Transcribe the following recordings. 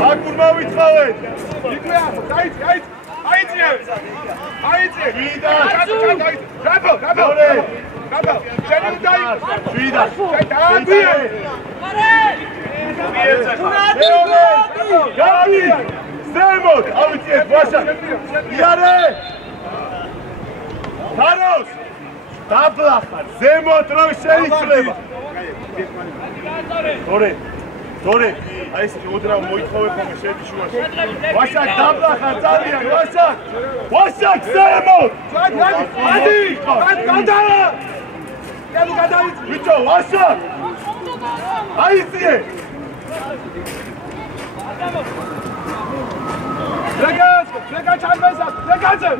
მაგურმა ვიწყავეთ. იქვეა, აიწე. ვიდა. რაბო. შენი დაი. ვიდა. დააგვიე. გაბი. ზემოთ, ავიწიეთ ვაშა. იარე. თაროს. დაბლახარ, ზემოთ რომ შეიძლება. დორე. აი ეს უდრავ მოითხოვე ხოლმე შედი შუაში. ვაშაკ დაბლახარ, ძალიან ვაშაკ ზემოთ. ადი. გადავა. გადავიწი. ბიჭო, ვაშაკ. აიწიე. რეგა ჩამბესა, რეგაძე.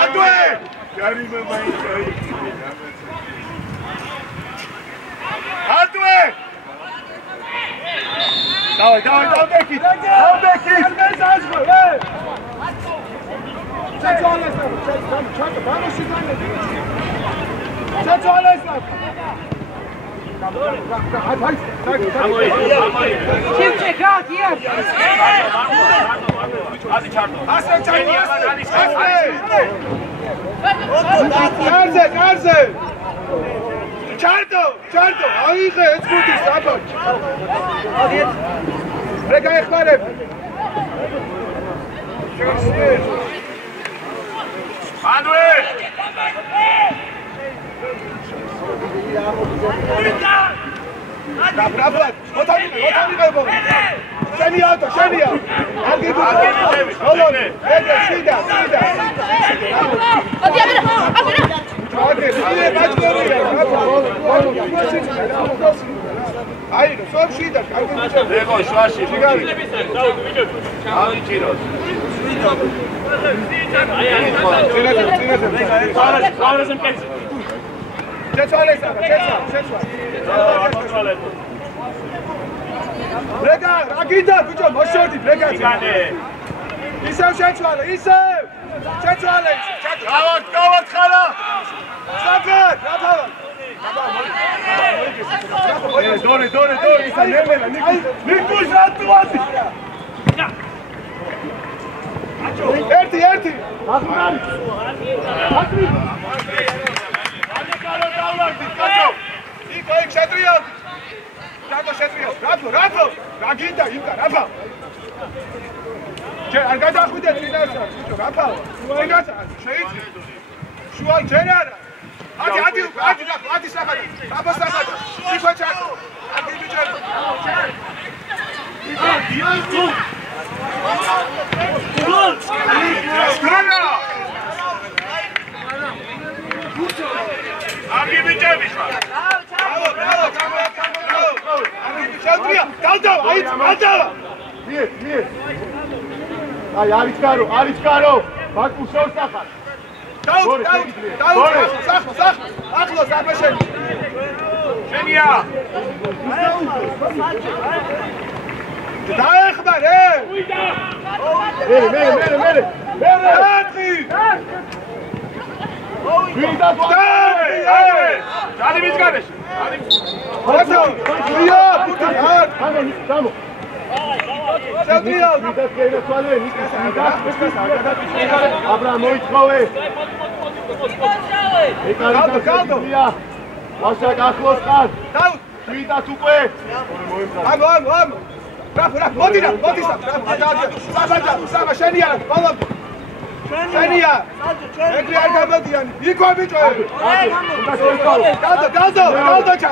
ადვე! ჯარიმე მაინცაი. ადვე! დავაი, დაბექი. მეზაზღო, კარზე. ჩარტო, აიღე ეცბუდი საბოჭ. რეგა ეხმარებ. ანუე! დაბრაბლად, მოთამიღებო. შენია. აგიბუდე. ხოლო, ეგ შიდა. აი, სოფშიდა, ეგო შვაში. ავიჭიროს. რეგა, აგიდა, ბიჭო, მოშორდი, რეგაძე. ისევ შეცვალე. შეცვალე. გავად ხარა. საფერ, რაფავა. დორე, ისა ნემელა, ნიკუშ რატუადი. ერთი. აღმარი. დავლარდი, კაცო. იქ შეტრია. რაფო. რაგიდა, იმკა, რაფა. არ გადახვიდეთ წინასწარ, ბიჭო, რაფა. წინასწარ, შეიძლება. შუა ჯერ არა. ადი საფადა. აბა საფადა. იქო ჩაკო. ადი ბიჭო. გოლ! სკრანა! აგი ბიჭები ხარ. ბრავო. აგი ბიჭებია. გადავა, გადავა. მიე. აი, არიჩკარო. ბაკუ შევსახარ. დაუთ. სახ. ახლოს აბაშენი. შენია. დაეხმარ, მერე. დათხი. ვიდა დაი მისგარეში. აბრა მოიწოვე. კალდო. ვაშაკ ახლოს ხარ. დავთ. ვიდათ უკვე. ამო. რაფ, მოდი საბა შენია, ბოლო. შენია. ეგრე არ გამოდიანი. იქო ბიჭოები. გალდო ჩა.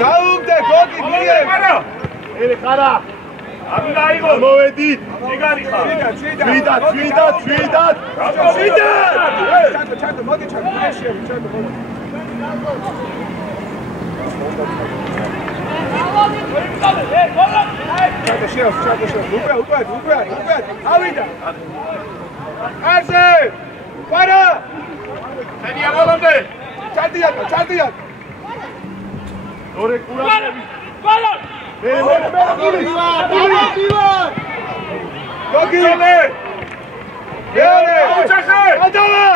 დაუმდე გოგი მიე. ელი ხარა. ამ დაიღო. მოვედით. ციგარი ხარ. ვიდათ. ჩატო, მოდი ჩატო. უკვე. ავიდა. არზე. პარა. შენია ბოლომდე. ჩარტია. ორე კურასები. პარა. მე. გოგილე. ოჩახე. გადავა.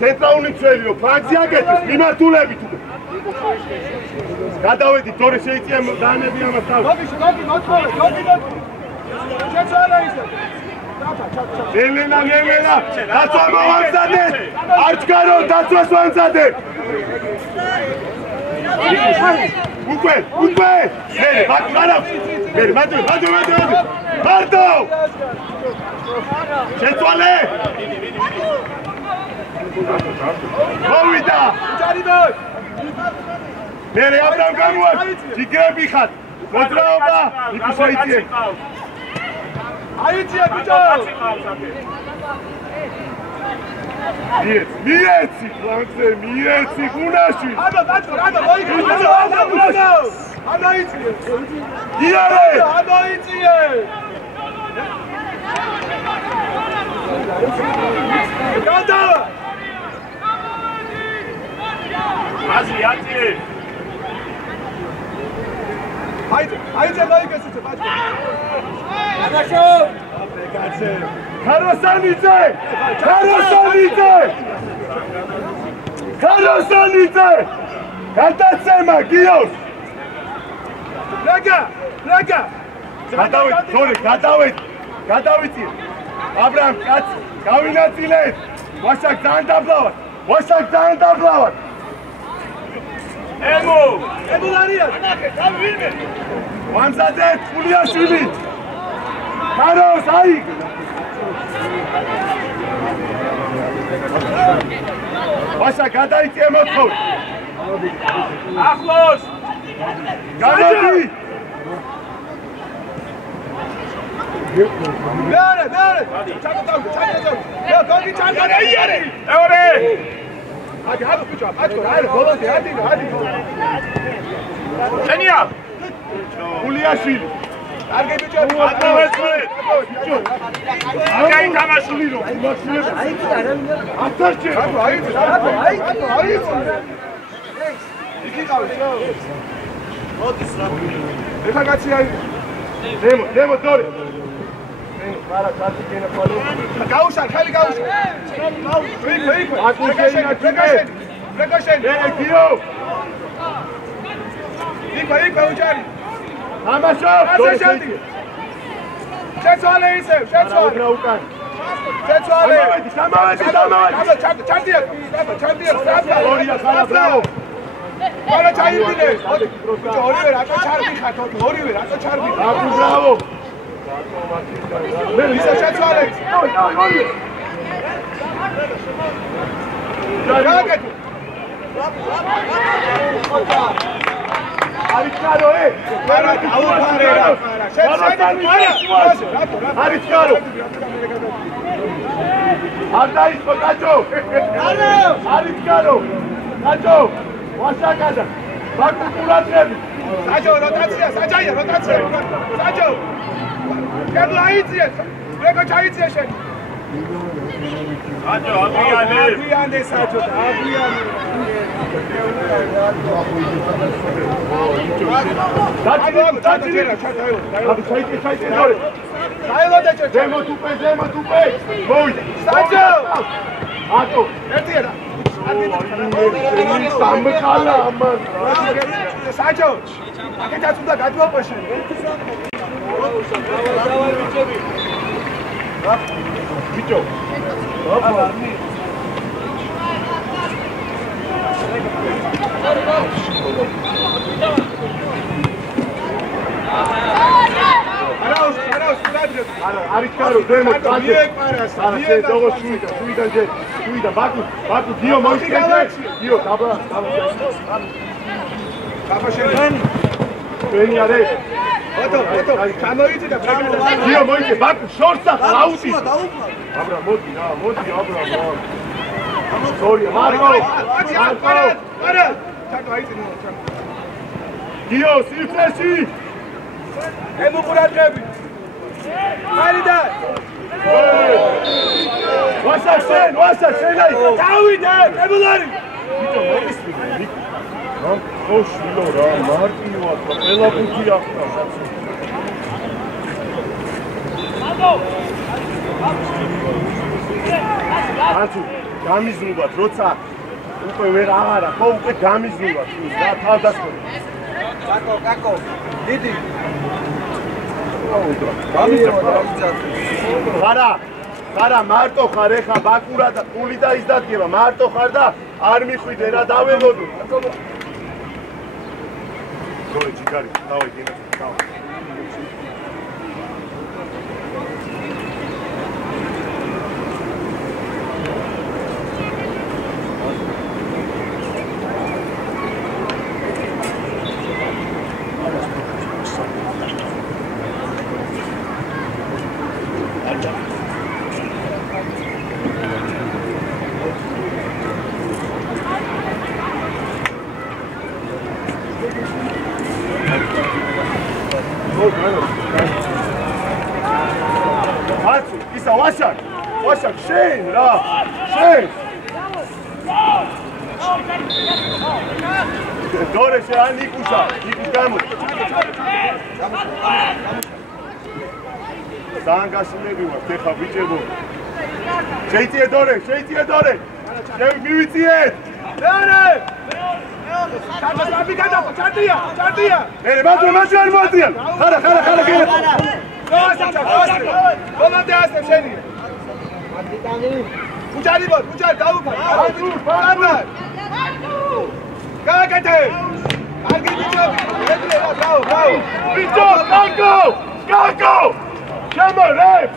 ცენტრალური წველი რომ ფანქცია გეთოს მიმართულებით გადავედი თორე შეიძლება დაანები ამას თავი. გოგი მოთხოვე, გოგი. შეცვალე ისე. ნელა, დაცვა მოვამზადე. არ ჩქარო, დაცვას ვამზადე. უკვე. მერე, ბატონო. მერე, მადო. მარტო. შეცვალე. მოვიდა. ჯარიბოი. მერე აბრამ გამოვა. ჯიგრები ხარ. მოძრაობა, იქ შეიძლება. აიცია ბიჭო. მიეცი, ფლანგზე, მიეცი, გუნაში. აბა, მოიგე. აიცია. იარე. აიცია. გადა. აზი. აიცია მოიგეს უცებ, ბაჭკო. ანაშო. აბეგაცე. ქაროსანიძე. გადაცემა გიოს. რაგა. გადავიწი. აბრამ კაცი, გავინაწილეთ. ვაშაკ ძალიან დაბლავად. ემულარია. ვამზადეთ ხულიაშვილი. ქაროს აი. ვაშა გადაიწე მოთხოვ. ახლოს. გამოდი. მერე. ჩაკეთავ. გოგი ჩაკეთე იარე. ეორე. ადი ბიჭო, ბაჭკო, რა არის ბოლომდე, ადი. შენია. ხულიაშვილი. კარგი ბიჭო, აი გამასული რო. ათარჩე. აი. იქი ყავს. მოდის რა. ეხა კაცი აი. დემო თორე. მარა კაცი გენა ხოლო. გაუშარ, ხელი გაუშარ. იქ. პრეკაშენი. გიო. იქ უჯარი. ამაშო. შეცვალე ისე, შეცვალე. უკან. შეცვალე. სამავედი. ჩანდია. ორია ხარაბრავო. ყველა ჩაიდინე. ბიჭო, ორივე რატო ჩარბი ხარ? ორივე რატო ჩარბი? აბრავო. მე ისე შეცვალე. გაგეთ. არიჩარო არა დაუფარე რა. არიჩარო. არ დაიწყო კაჭო. არიჩარო. კაჭო. ვაშაკადა. ბაკუ კურატრები. საჯო როტაცია. საჯო. კაბლა აიწია. რეკო ჩაიწია შენ. საჯო აგვიანე საჯო. ზემოთუპე. მოვიდა. საჯო. ატო. ერთია. სამკალა ამან. საჯო. აკეთაც უნდა გადმოყვეშე. ბიჭო. არიჩარო დემო კაცი. არა შეგო შუიდან ბაკუ გიო მოიხდე. გიო დაბა. კაფაშენ. ვენი არის? ოტო, ჩამოიწი და გიო მოიწე ბაკუ შორტსა აუტი. აბრა მოდი აბრა. სორია მარკო. არა. ჩაკო აიწი ნუ. გიო სიფრეში. ემუყურადღები. მარიდა. ვასაშენ აი. დავიდე, ემულარი. ბიჭო მოგისმენდი. ხო შვილო რა მარტივად ყველა ბუთი ახლა. ანჩუ გამიზნუbat როცა უკვე ვერ აღარა ხო უკვე გამიზნუbat რა თავდასხმები. კაკო დიდი ხარა მარტო ხარ ეხა ბაკურა და ყული და ის დადგება მარტო ხარ და არ მიხვიდე რა დაველოდო ზორი ჯიგარი დავაი დინა დავაი ვაშაკ შენ რა შენ დორეშე ან ნიკუშა ნიკუშ გამოდი სანგაშინები ვარ ხა ბიჭებო შეიძლება დორე მივიწიეთ დორე ჩაბი გადავა ჩადია ე მაძე არ მოაძიან ხარა გე ბოლომდე ასე შენი უჯარი დაუფარ გაგეთე კარგი ბიჭები ეძრება ბრავო ბიჭო კაკო შემორებ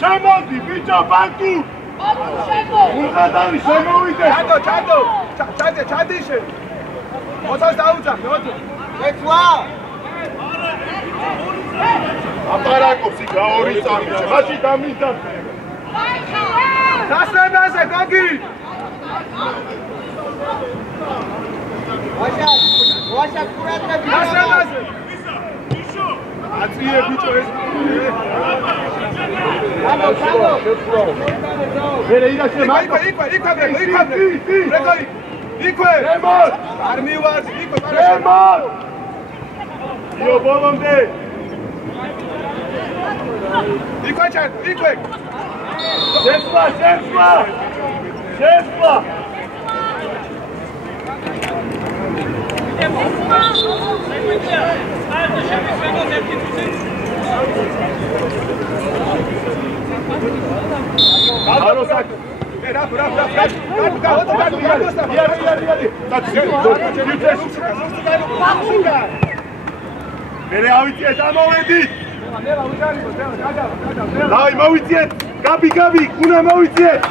შემოდი ბიჭო ბანკუ უღადავი შემოვიდე ჩადიშე მოწავს დაუძახ ეცვა აპარაკობს იქ რა ორი წამი მაშინ დამიზდათ დასრებაზე გოგი ვაშაკ ყურადღები დასრებაზე აწიე ბიჭო ეს ვერე ირაშე მაიკო იქვე არ მივარ იო ბოლომდე იქვე შეცვლა აროსაკ მერე ავიწიეთ ამოვედით დავი მოვიწიეთ გაბი უნდა მოვიწიეთ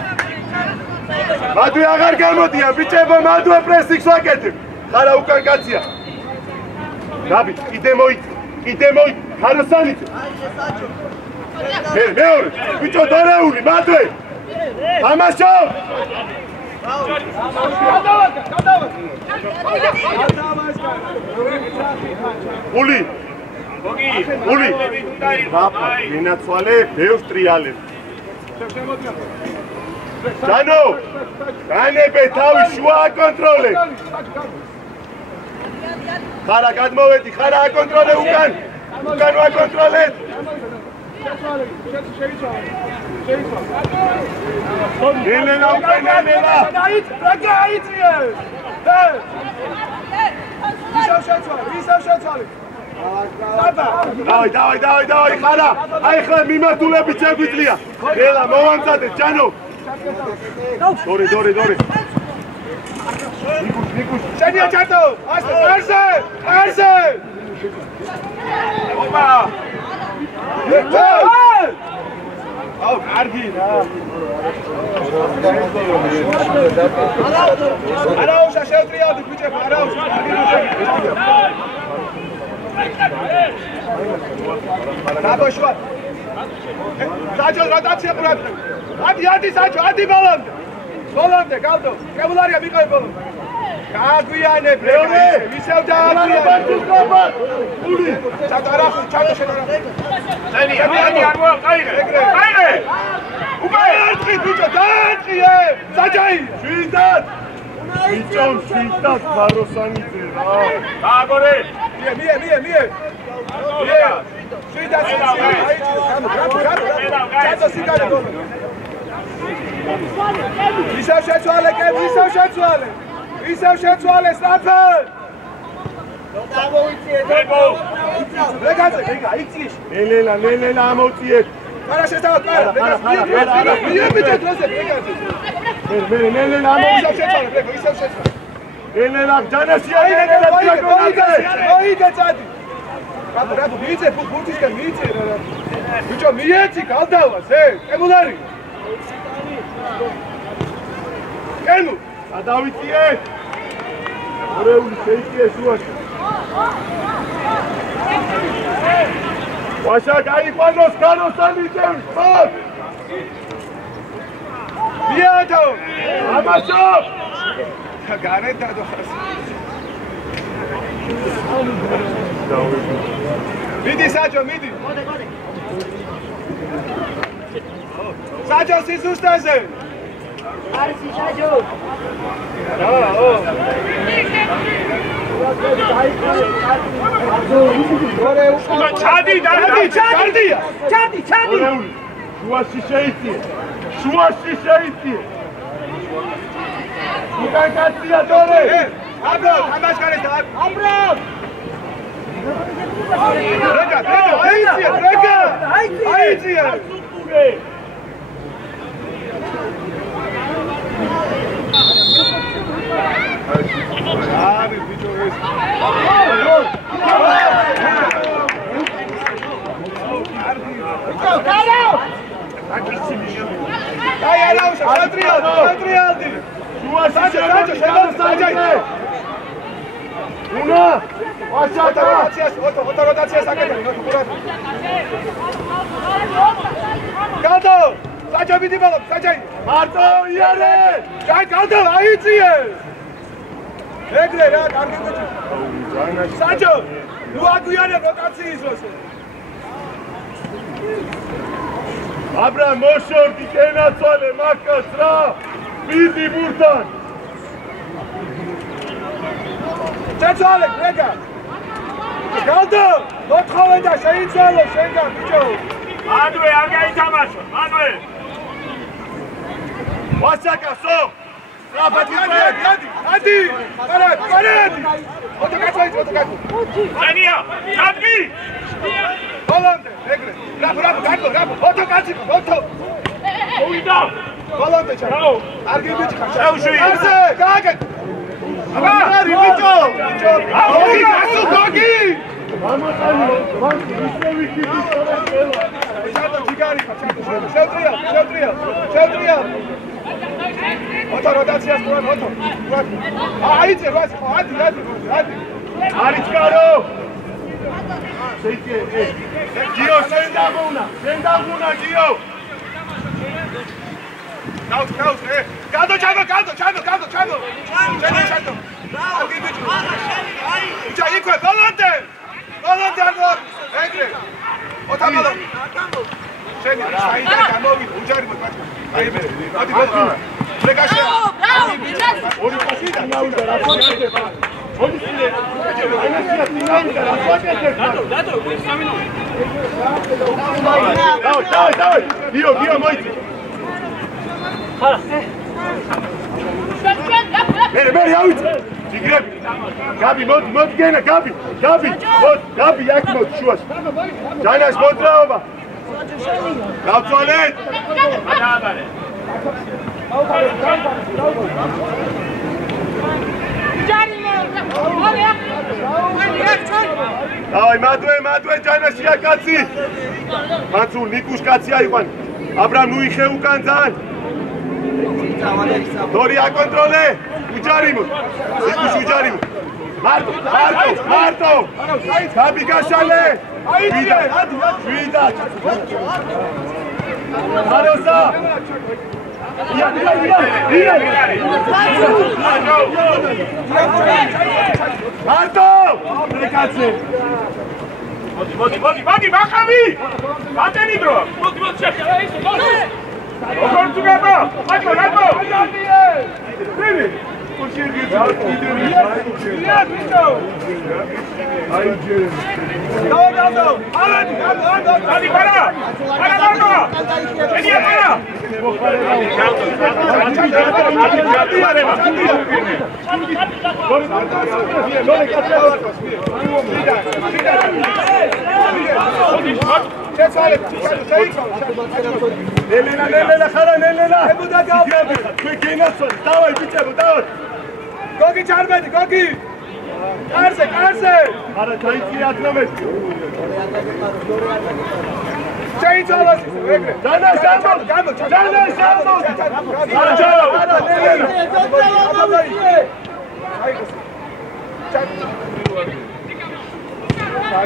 მადვე აღარ გამოდია ბიჭებო მადვე პრესიქს ვაკეთებ ხარა უკან კაცია გაბი კიდე მოიწ ხაროსანიცე მეორე ბიჭო დორეული მადვე თამაშო ული რაფა გენაცვალე ბევრს ტრიალებ ჯანო განებე თავი შუა აკონტროლე ხარა გადმოვედი ხარა აკონტროლე უკან ვაკონტროლეთ ელენა უკან ელენა ვისავ შეცვალე დავაი ხარა აი ხლა მიმართულებით შეგვიძლია ელა მოვამზადე ჯანო დორე ნიკუშ შენია ჩატო არზე ოპა აუ კარგი რა არაუშა შევტრიალდი ბიჭებო არაუშა დაბოშვა საჯო როტაცია ყურადღება ადი საჯო ადი ბოლომდე გავდო კებულარია მიყავი ბოლომდე გაგვიანებ ლეონე ვისევ დააგვიანებ ული ჩატარახ შედა ზენი ადი არ მოაყაიღე აიღე უკაი ბიჭო დააწყიე საჯაი შვიდად ბიჭო შვიდად ხაროსანიძე რა დააგორე მie შვიდად ჩატო სიგარი ვისევ შეცვალე ისევ შეცვალე საფენ რეგა იცის ნელა ამოწიეთ არა შეთავად არა მიებიჭეთ როზე რეგაძე ნელა ამოიწევ შეცვალე რეგა ისევ შეცვალე ნელა ჯანაშია ნელა ოიგე წადი რატო მიიწე ფუტისკენ მიიწე ბიჭო მიეცი გავდავას ემულარი ემუ გადავიწიეთ ორეული შეიწიე შუაში ვაშა გაიყვანოს განოსთან იწევს ხოთ მიადო ამაშო გარეთ დადოხას მიდი საჯო მიდი საჯო სიზუსტაზე არისი საჯო ჩადი შუაში შეიწიე უკან კაცია დორე აბრო თამაშკარეს და აბრო რეგა აიწია არი ბიჭო ეს აი ალაუშა შეტრიალდი შუაში შეტრიალდი უნა ვაშატა როტაციას აკეთებ გალდო საჯა მიდი ბალობ საჯაი მარტო იარე გაი გალდო აიწიე ეგრე რა კარგი ბიჭო საჯო ნუ აგვიანე როტაციის დროს აბრა მოშორდი კენაცვალე მაკას რა მიდი ბურთან შეცვალე რეგა გალდო მოთხოვე და შეიცვალო შენგან ბიჭო ანვე არ გაითამაშო ანვე ვასაკასო ადი კარადი ოტოკაცი ანია ჩადგი ბოლონდე ეგრე რაბ ოტოკაცი ოტო უიდა ბოლონდე ჩა არგი ბიჭი ხარ ჩაუშვი არზე გააკეთ აბა არი ბიჭო აუ გასო გოგი მამაკანი ვან ისე ვიქიდი ჩადო ჯიგარი ხარ შევტრიალ ოტო როტაციას ოტო აიწე ვასი ადი არის გარო შეიწე გიო შენ დაგუნა გიო გაუს გადო ჩადო ჩა იქვე ბოლონდე აგო ეგრე ოტამალო შენი საიდან გამოვიდა უჯარი მოდი რეგაში ორი პასი დაავიდა რა ხდება ორი სილე ანასია დაავიდა რა ხდება დავი გიო მოიწი მე ავიწე ჯიგრები გაბი მოდი გენა გაბი აქ მოდი შუას ჯანას მოძრაობა გავწვალეთ გადააბარე დავай მადვე ჯანაშია კაცი მაცულ ნიკუშ კაცი აიყვან აბრამ ნუ იხე უკან ძალიან დორი აკონტროლე უჯარიმო ნიკუშ უჯარიმო მარტო გაბი გაშალე ვიდა აროსა მარტო კაცი მოდი მახავი ბატენი დრო მოდი შეხება ისე როგორ თუ გაბა რატო ვინი Nella, xara, nella. Davай, bichebo, davay. Gogi çarpmadı, Gogi. Karse. Xara, çayı atlamayız. Çayı çalasın, bekle. Caner, Şamol.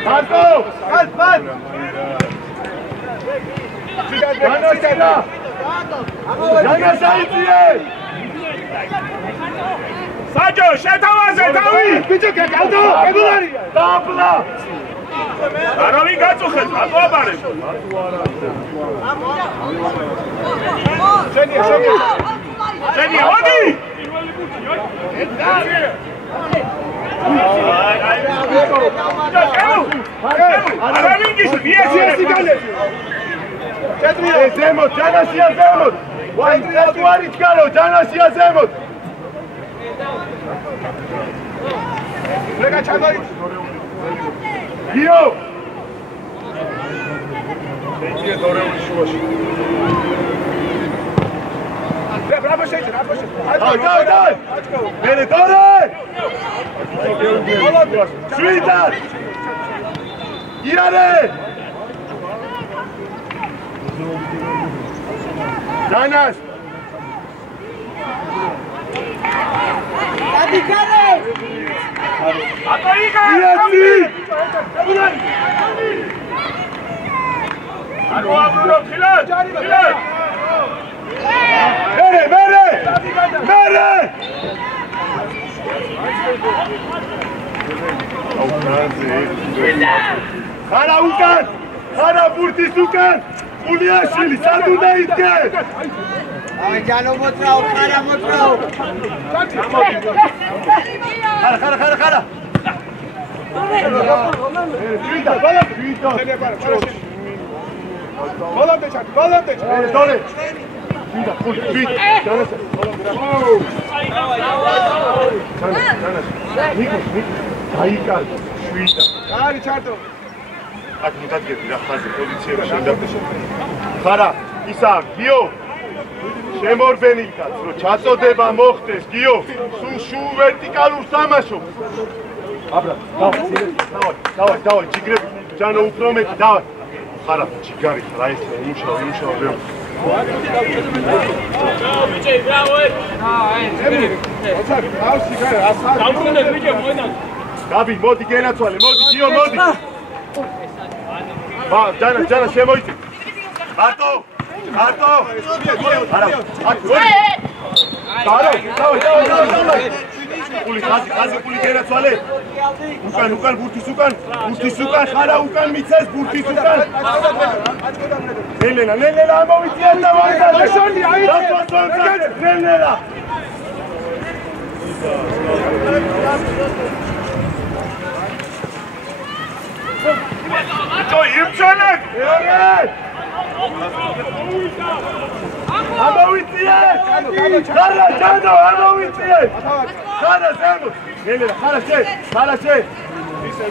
Marco, kalk. Caner Said'ye. Sajo, შეთავაზე თავი. ბიჭო, გაკავდო, ეგულარი. დააბლა. არავინ გაწუხეთ, აბარე. შენია, მოდი. არავინ გიშ, მიეცი განეცი. ზემოთ, ჯანაშია ზემოთ. ვაი, ტროტუარი ჩქარო, ჯანაშია ზემოთ. ლეგა ჩამოიც. გიო. ეჭია დორეული შუაში. ბრაბო შეიძლება. დავай. მერე დორე. შვიდა. ირანე. Danas! Adikare! Atoika! Bruno, Khilad! Mere! Xara ukan! Xara burtis ukan! Uliashvili, sad უნდა იდგე! Ay, jano motrao, xara motrao. Xara! Volante. Dole! Შვიდა, ჯანას. ნიკო, დაიკალ, შვიდა. კარი ჩარტო. აქ მოდადგები რა ხაზი პოზიციებში უნდა. ხარა, ისა, გიო. შემორბენითაც რომ ჩაწოდება მოხდეს, გიო. სულ ვერტიკალურ თამაშობს. აბრა, დავай, ჯიგრები, ჯანო უფრო მეტი, დავай. ხარა, ჯიგარი, რა ეს იმუშავა ბევრი. Bitte, bravo! Gabi, მოდი გენაცვალე, მოდი, გიო, მოდი. ჯანა, შემოიწი. მარტო! არა, აქ ორი. დავай. Puli, ხაზი, გენაცვალე. უკან, ბურთის უკან, ხარა უკან მიცეს, ბურთის უკან. ნელელა, ამოვიწია და ვაიდაზე. ნელელა. Čo, imčanek! ამოვიწია! ხარა, ჯანო, ამოვიწია! ხარა, ზემო! ნელელა, ხარა, შე!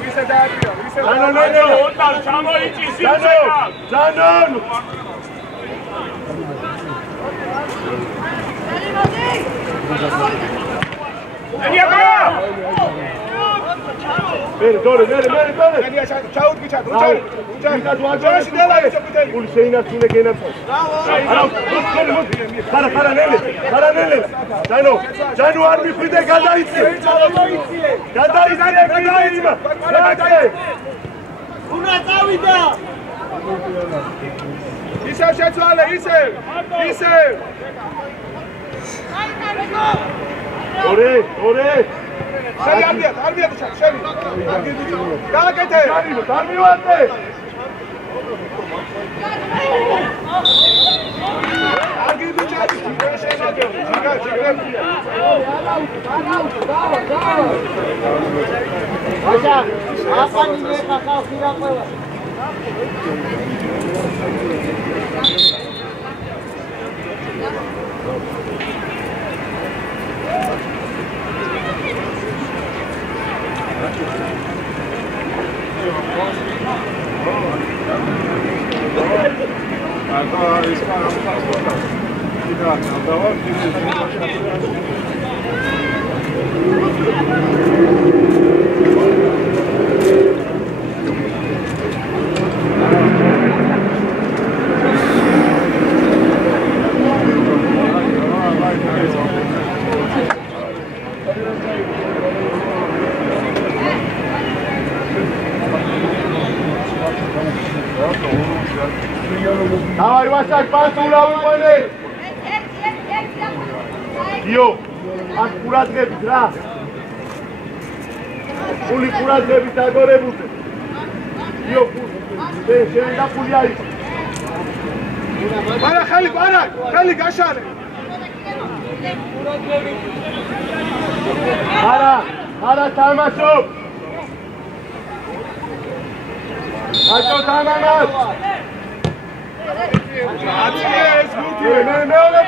ვისე დაატრიო, ნელელა, უნდა ჩამოიწის ჯანო! მერე დორე. ჩაუდგი. პული შეინარჩუნე გენაცვალე. ხარა, ნელელა. ჯანო არ მიხვიდე, გადაიწე. Უნდა წავიდა. ისევ შეცვალე, ისევ. დორე. შენი არდია, შენი. გააკეთე. გამივატე. Argi bichari, Давай, Васак, пасуლა უყოლე. იო, აქ ყურადღებით რა. ფული ყურადღებით დაგორებულზე. იო, შენ და ფული არის. არა ხელი, არა, ხელი გაშარე. არა თამაშობ. აჭო თამამას. აცი ეს გუთი. მეორე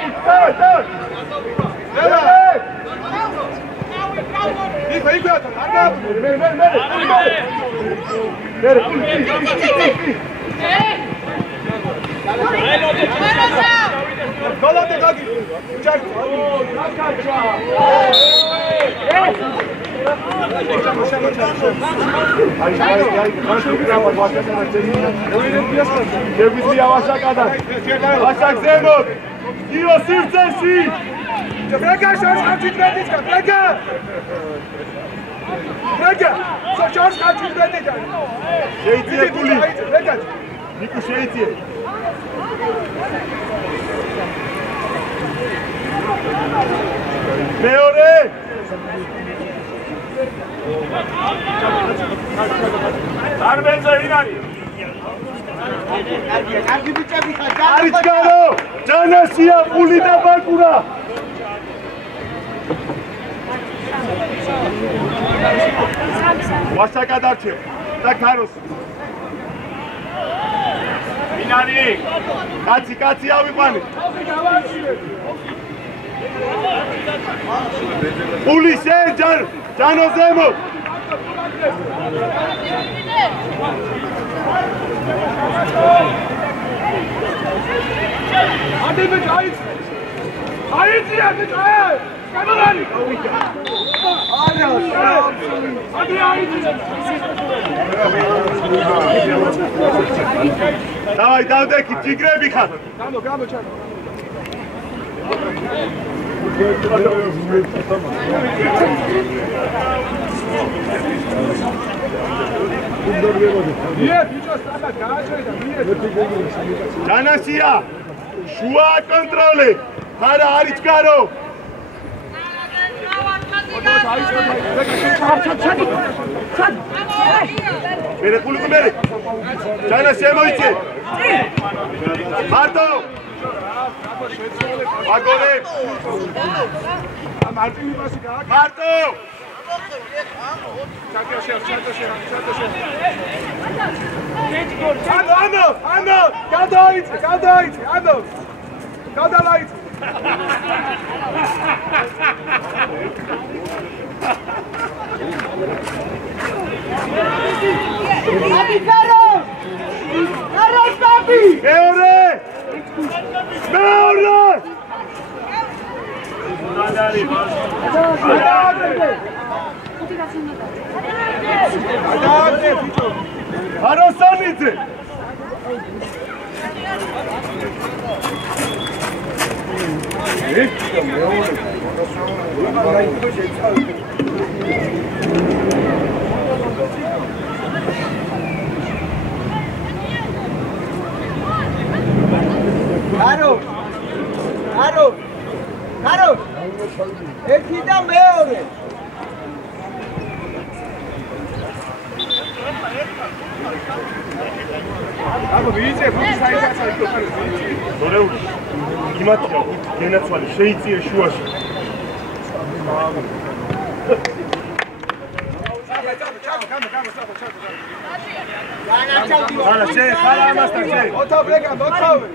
დავай. იქ არ გოლამდე გაგი. შეგვიძლია ვასაკადა. ვასაკ ზემოთ. იო სივრცეში. ბრეკა შორს ხარჯიტვედით გა, ბრეკა. შორს ხარჯიტვედით გა. შეიძლება გული. ბრეკა. ნიკუ შეიძლება. მეორე. არ მეძე ვინ არის? კარგი ბიჭები ხარ, არის გარო. ჯანასია, ფული და ბაკურა. ვასაკა დარჩე და ქაროს. ვინ არის? კაცი ავიყვანე. ფული შენ ჯანო ზემოთ. ადი ბიჭი აიწია ბიჭი კამერანი ადი აიწია დავაი დავდექი ჯიგრები ხარ გამო ჩანო ჯანასია შუა კონტროლი არა არის გარო მერე პული მერე ჯანასია მოიწე მარტო აგორე მარტო ანუ გადაიცი ანუ გადალაიცი აბი გარო ბაბი მეორე აროსანიძე გარო ერთი და მეორე დორეული იმათია გენაცვალე შეიწიე შუაში არა ხარა ამასთან შე ოთო ბრეკა მოთხოვე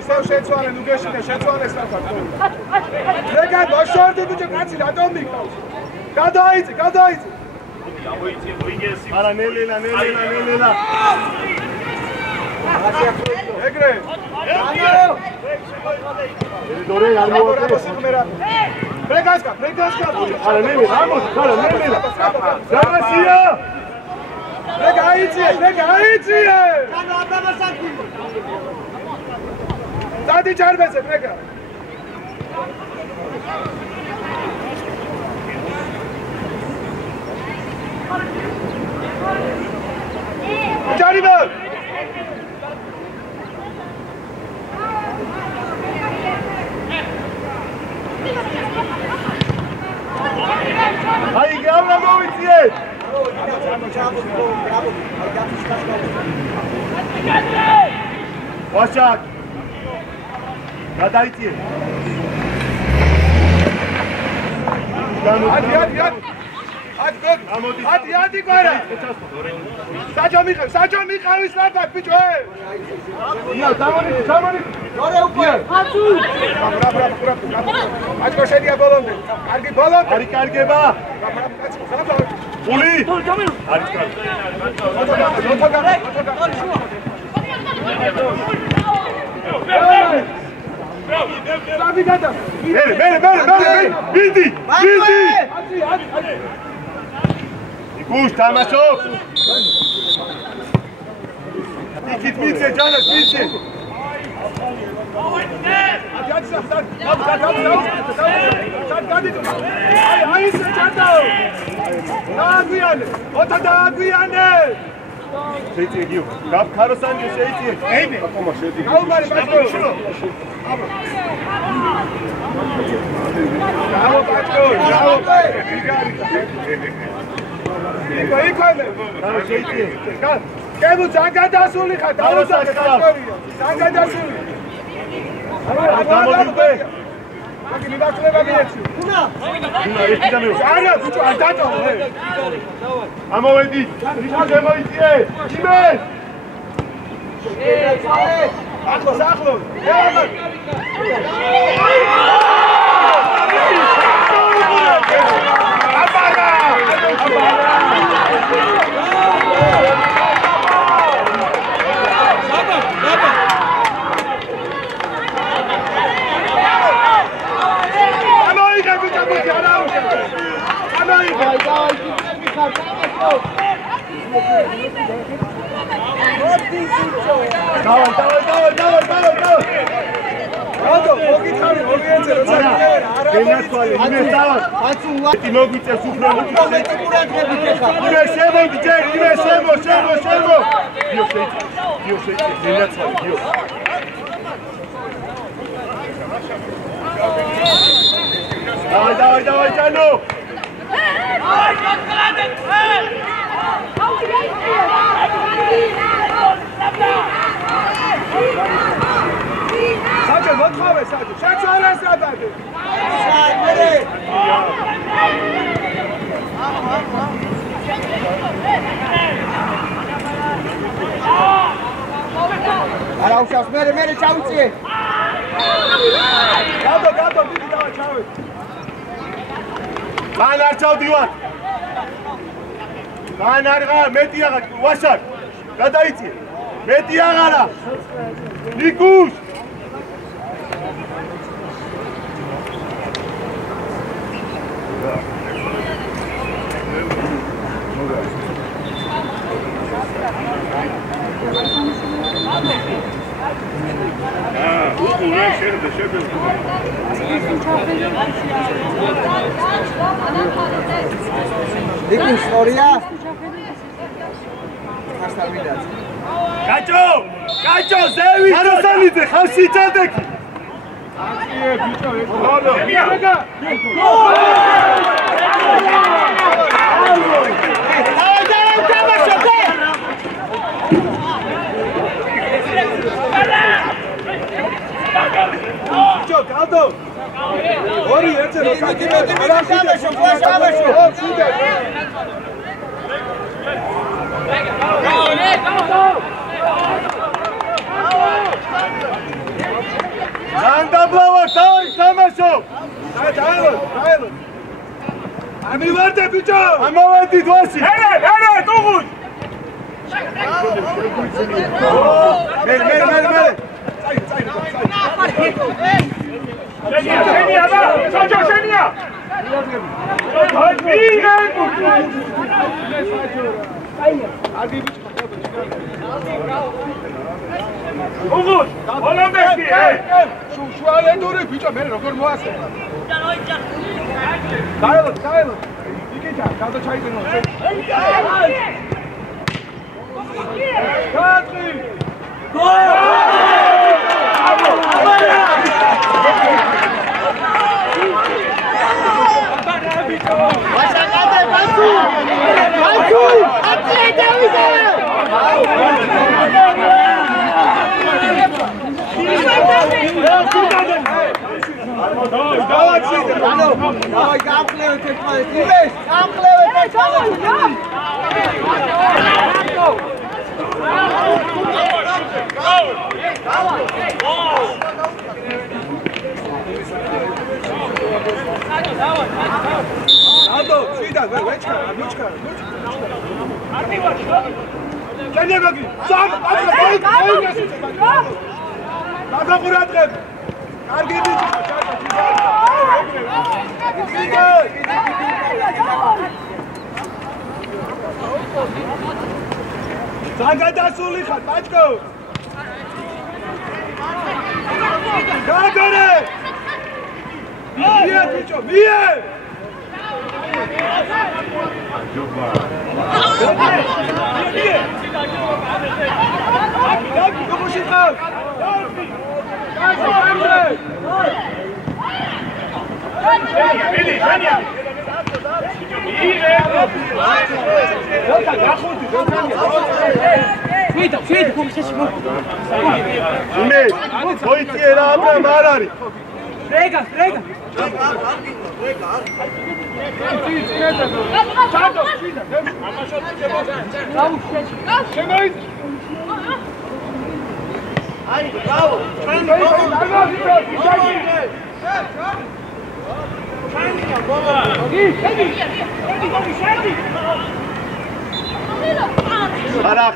ისევ შეცვალე ნუგეში და შეცვალე საფარ ბრეკა მოშორდი ბიჭო კაცი რატომ მიყავს გადაიწი არა ნელელა ეგრე დორე არ მოაქვს ბრეკასკა არა ნელელა ამოს ხარა ნელელა ზარასია ბრეკა აიწიე ანუ აბაბასაკი დადი ჯარბეზე ბრეკა ჯარიბა აი გავლა მოვიწიეთ ვაშაკ გადაიწიე ადი ყარა საჯო მიყავის ლაპაკ ბიჭო ია სამონი დორე უკვე აცუ აჭკო შედია ბოლომდე კარგი ბოლომდე არი კარგება ფული არის კარგი ბიდი იგუშ თამაშობ იქით მიცე ჯანას მიცე აი ეს ჩანდაო დააგვიანე ოთა დააგვიანე შეიძლება გიო გაფქაროსანი შეიძლება ეიმე აკომა შედი გაუმარი ბაჭკო გაო ბაჭკო იქოიმე შეიძლება კებუ ზანგადასული ხარ დავუსახე ბაჭკოია ზანგადასული გამოდიუტე მაგ მიბაჭლება მიეცი თუნა ერთი და მეო არა ბიჭო არ დატოვე ამოვედი იქ შემოიწიე იმე ახლო მოგვიწევს უფრო დავай ჯანო საჯო მოთხოვე საჯო შეცვალე საბადო არა უშავს მე ჩავიწიე გადო დიდი დავა ჩავე მან არ ჩავდივარ მან არ მეტი აღარ ვაშაკ გადაიწიე მეტი აღარა ნიკუშ იქ ისტორია გაჭო ზევი ხაროსანიძე ხავში ჩადექი დავაჯერე Nandablawa, давай, თამაშო. დაელო. ამივარდე ბიჭო. ამოვედი დვაში. ერე, ტუღუს. მე. შენია, საჯო შენია. ადი ბიჭო. უღუს, ოლომბესი, შუალედური ბიჭო, მე როგორ მოასწრებ? დაელო. იკითა, გადაჩაიგენო. კატრი! გოლ! Давай, gamklevēt ekspādi. Tīvēs, gamklevēt ekspādi. Ado, šīdā, večkā. Ķeņiebagi, sāk, atgreb. Კარგი ბიჭო, ზაგადასული ხარ, ბაჭკო. გაგარე! მია ბიჭო, მია!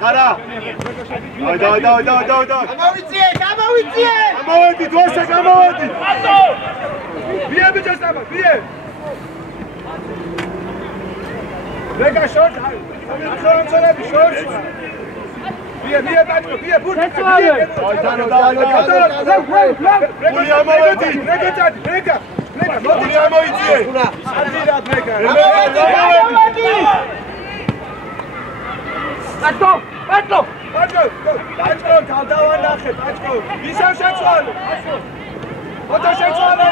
Ხარა. დავай. გამოვიძიე, დვაშა გამოვიდი. ბიე ბიჭო, ბიე. რეგა შორტ, ხონცოლები შორტ. ბიე ბაჭკო, ბიე ბურთი. გული ამოვედი, რეგა. მოდი ამოვიძიე. ადირად რეგა. ამოვედი. Bačko, დავანახე, ბაჭკო. ისევ შეცვალე. მოდი შეცვალე.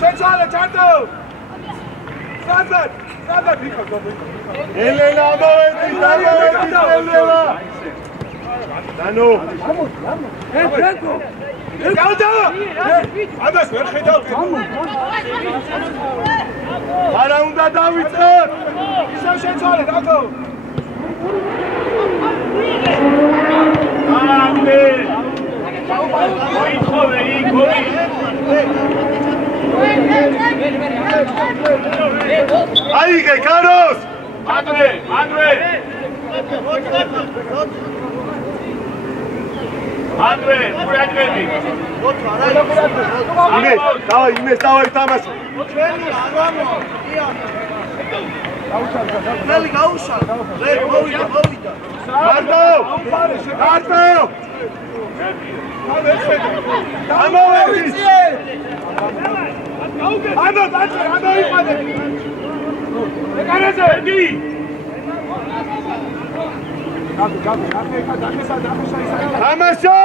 შეცვალე, ჩარტო. სადაც იქო. ელენა ამოვედი, ელენა. დანო. რეკო. გავდა. ამას ვერ ხედავ. არა უნდა დავიწყოთ. ისევ შეცვალე, დათო. ამდე. მოიწოვე იქ. აიღე კაროს. ანდრე. ანდრე, უერთები. იმეს, დავай თამაში. ჩვენი არამო. მელი გაუშალ. მოვიდა. მარტო. ამოვედი. ამო იყადე. ეკარაზე. თამაშო!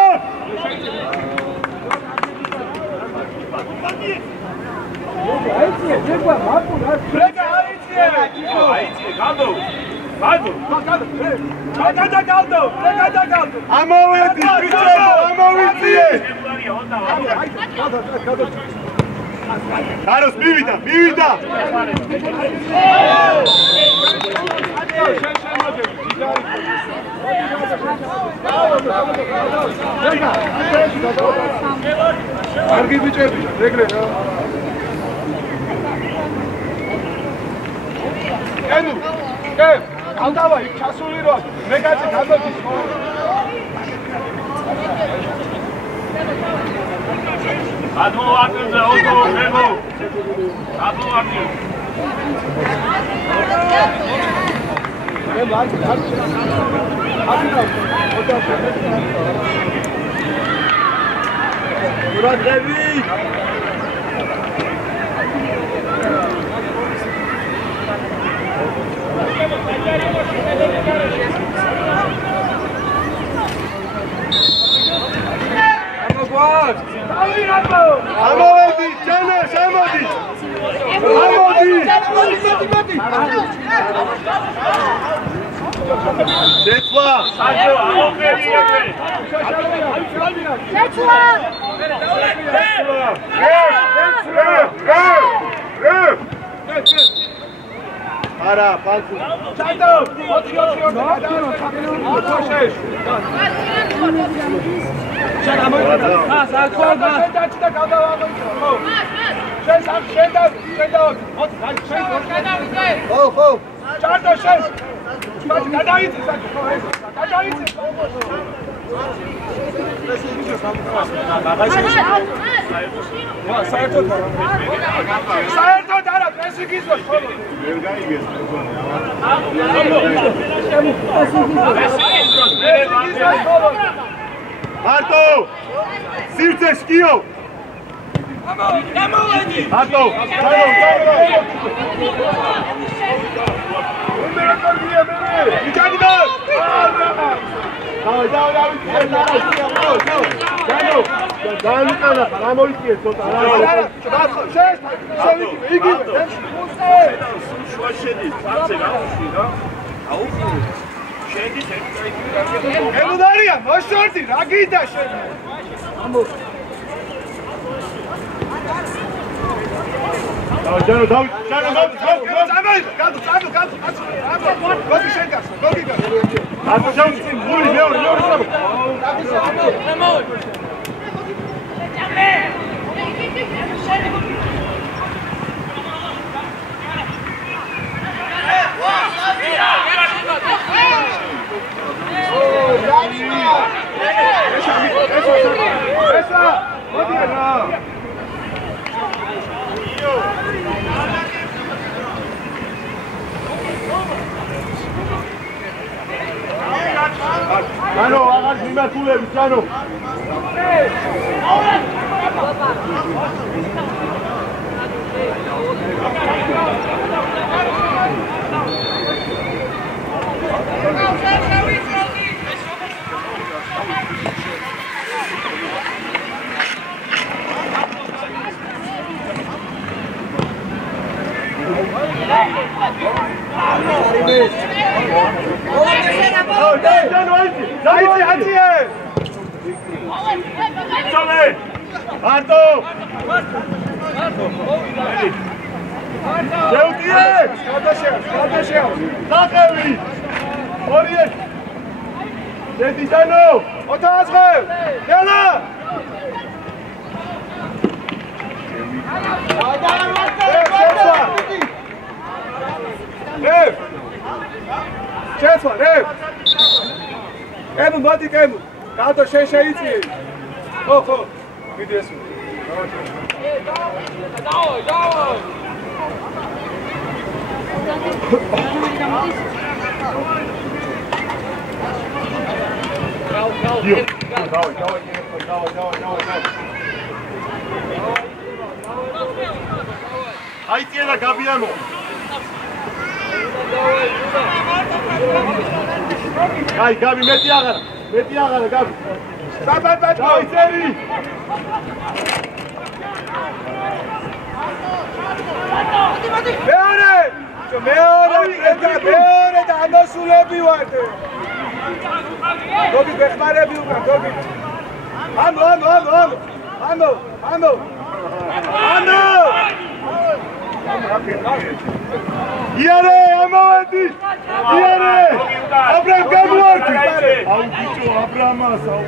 ამოვედი, ამოვიძიე! Carlos, mivida! Argi bicheri, regre. Edu, am davai, chasuli ro. Me gatsi gadoti. Admo აკზე ოდო მეგო. Admo აკზე. Muradlevi. Amodi, Jana, Samodi. Amodi. Setva. Sajo, amogeri. Setva. Ara, palcu. Chando, otri. Arto! Sirce skio! Arto! Ემუდარია, მოშორდი, რა გიდა შენ? ამო. Jano, აღარ მიმართულები, Jano. Arto! Jeutie! Cadê Naquele! Oriente! Dedizano! Otazre! Yala! Rev! Chesva, Rev! Emu, Matik, Emu! Kato sheitzi! Ho! Vidiš? Давай! Айти на Габиано. Ай, Gabi, meti agara, Gabi. Bat, давай, Сери. მეორე და ამოსულები ვარ. გოგი გეხმარები უკან, გოგი. ამო. ანუ იარე ამოვედი იარე აბრამ გამოართი აუ ბიჭო აბრამას აუ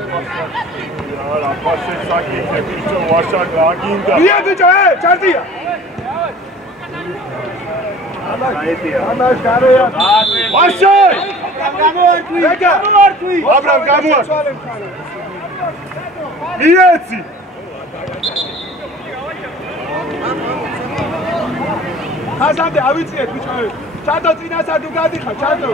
არა ფასე საკითხი ბიჭო ვაშა გაგინდა ია ბიჭო ჩარტია ამას გარეა ვაშა გამოართვი აბრამ გამოართვი იეცი ხაზამდე ავიწიეთ ბიჭო ჩადო წინასა თუ გადიხარ ჩადო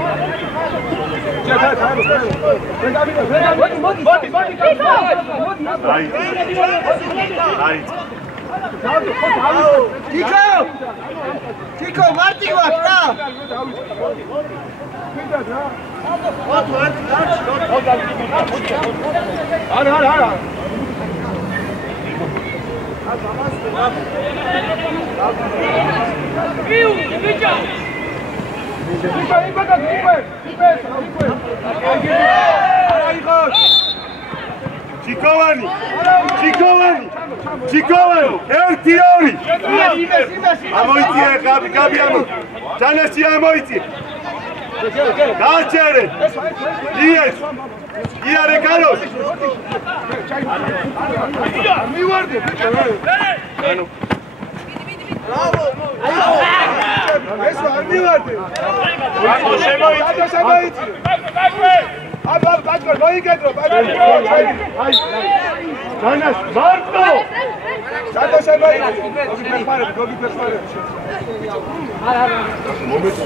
Tiko, Marti ვარ რა. არა Viu, bicho! ჩიკოვანი, ერთი ორი. ამოიწია გაბი ამო. ჯანაში ამოიწია. გააჩერე. იეს. იარე კაროს. მივარდი ბიჭო. ანუ Bravo! ეს არ მივარდი. შემოიწი. აბა ბაჭკო მოიგედრო ბაჭკო. აი. ჯანას მარტო. სადო შემოიწი. გოგი ფეხმარები. არა. მომეწო.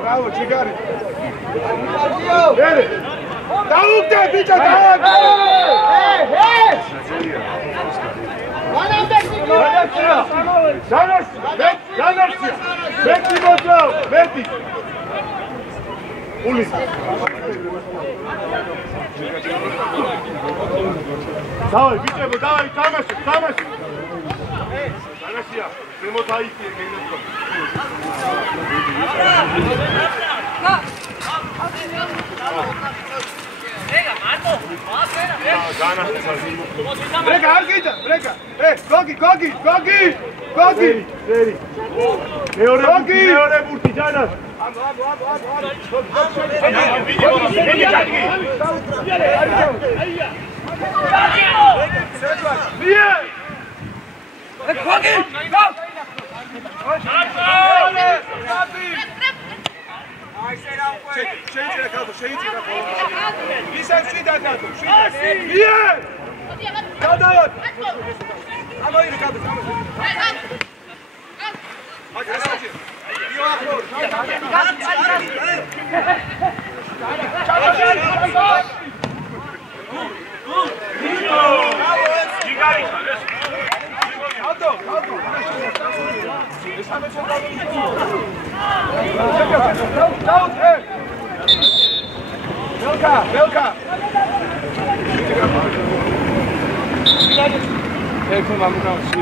Bravo, Chigari. Daukte, bicho, daukte. Давай, bicho, давай, tamashi. Anasya, remote aiti egennetko. Brega, Marco. Brega, argita, brega. Gogi. Seri. Meore burti janas. Belka. Ecco mamma sì.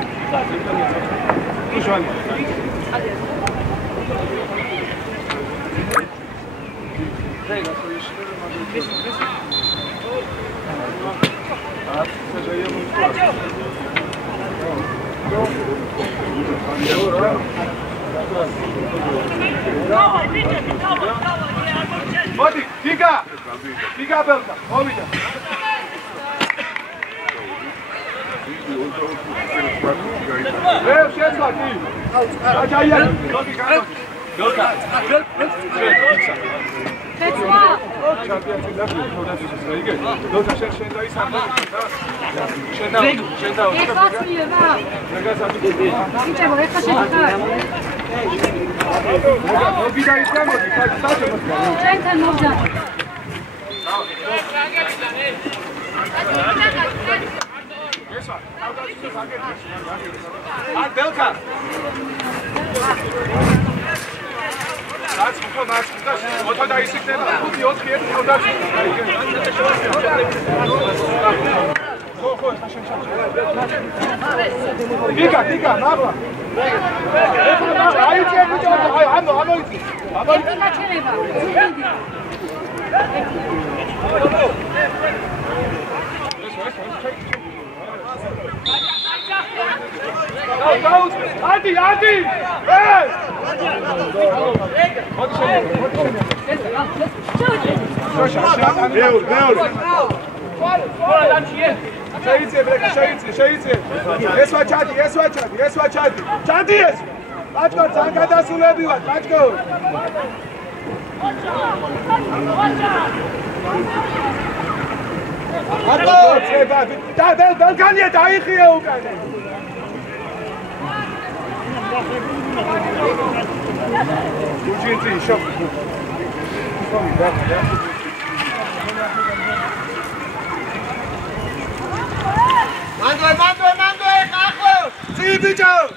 Modi, figa Belka, ovdje. Evo, šetla ti. Ađa jedan. Belka. Fetva. Belka, šenda i sam. Šenda. Ეხლა წვიება. Ბიჭებო, ეხლა შეჭრა. მოგიდა ის გამოდი, საჭმელს. ჩვენთან მოვდა. ან ბელკა. რაც უფრო მარტივია, მოთა დაისიქნება 5-4 თავდაცვა. ხო, გიგა, მაღლა. აი წე ბიჭო, ამოიწი. გაჩერება. ადი! შეიძლება. ეს ვაჩადი. ჩადი ეს. ბაჭკო, ძალიან გადასულები ვარ, ბაჭკო. აბა, შეიძლება. ბელგანია დაიხია უკან. Ucięty i szok. Mando, kacho! Ty widział!